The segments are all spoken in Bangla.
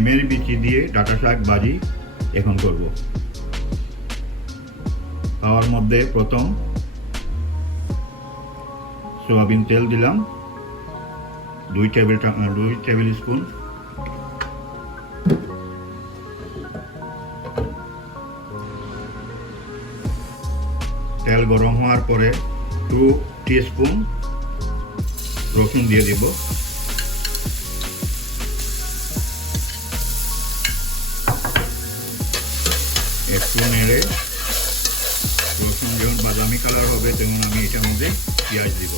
শিমের বিচি দিয়ে ডাঁটা শাক ভাজি এখন করব। তাওয়ার মধ্যে প্রথম সয়াবিন তেল দিলাম 2 টেবিল স্পুন। তেল গরম হওয়ার পরে 2 টিস্পুন রসুন দিয়ে দিব। একটু নেড়ে রসুন যখন বাদামি কালার হবে তখন আমি এটার মধ্যে পেঁয়াজ দিব।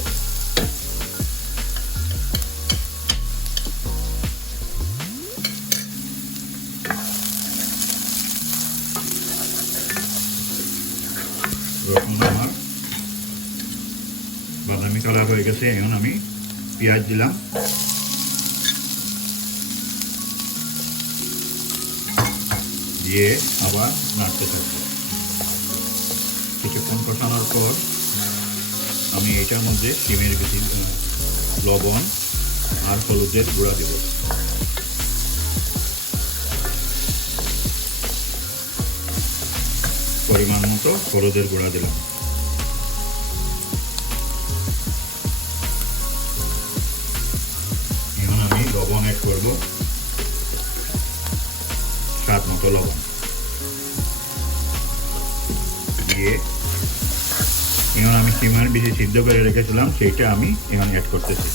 রসুন আমার বাদামি কালার হয়ে গেছে, এখন আমি পেঁয়াজ দিলাম। দিয়ে আবার নাড়তে থাকবো। কিছুক্ষণ কষানোর পর আমি এটার মধ্যে শিমের বিচি, লবণ আর হলুদের গুঁড়া দেব। পরিমাণ মতো হলুদের গুঁড়া দিলাম। এখন আমি লবণ অ্যাড করব, স্বাদ মতো লবণ দিয়ে এখন আমি শিমের বিচি সিদ্ধ করে রেখেছিলাম সেইটা আমি এখন অ্যাড করতেছি।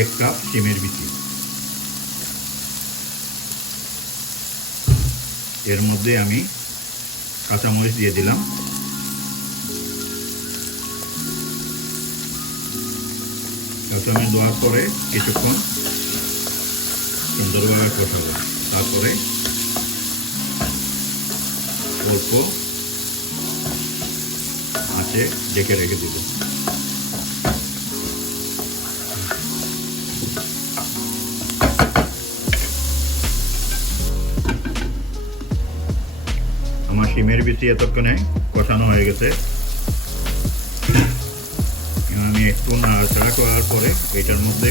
এক কাপ শিমের বিচি, এর মধ্যে আমি কাঁচামরিচ দিয়ে দিলাম। কাঁচামরিচ দেওয়ার পরে কিছুক্ষণ সুন্দরভাবে কষাবো। তারপরে অল্প আঁচে ঢেকে রেখে দেব। আমার শিমের বিচি এতক্ষণে কষানো হয়ে গেছে। আমি একটু নাড়াচাড়া করার পরে এটার মধ্যে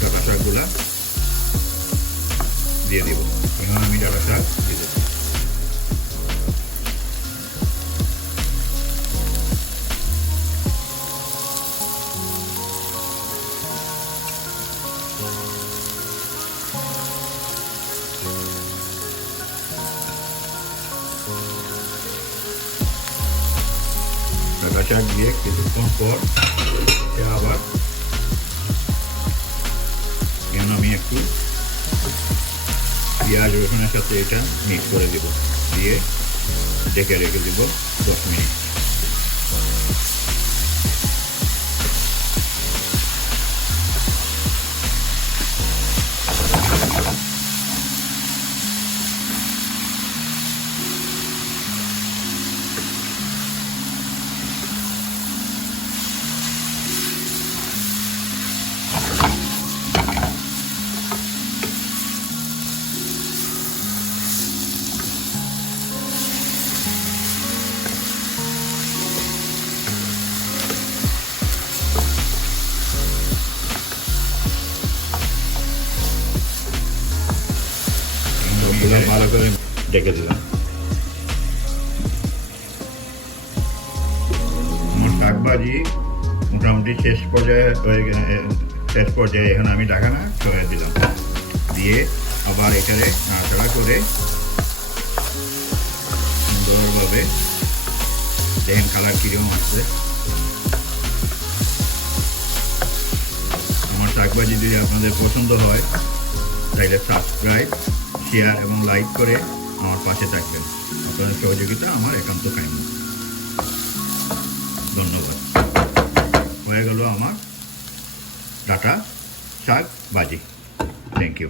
ডাঁটা শাকগুলা দিয়ে দিব। এখন আমি ডাঁটা শাক দিয়ে দেব। ডাঁটা শাক দিয়ে কিছুক্ষণ পর আবার এখন আমি একটু পেঁয়াজ রসুনের সাথে এটা মিক্স করে দেব, দিয়ে ঢেকে রেখে দেব 10 মিনিট। ভালো করে ডেকে দিলাম। আমার শাক ভাজি মোটামুটি শেষ পর্যায়ে এখন আমি ঢাকনা সরিয়ে দিলাম, দিয়ে আবার এখানে নাড়াচাড়া করে সুন্দরভাবে দেখেন কালার কিরকম আসছে। আমার শাক ভাজি যদি আপনাদের পছন্দ হয় তাহলে সাবস্ক্রাইব, শেয়ার এবং লাইক করে আমার পাশে থাকবেন। আপনাদের সহযোগিতা আমার একান্ত কাম্য। ধন্যবাদ। হয়ে গেল আমার ডাঁটা শাক ভাজি। Thank you.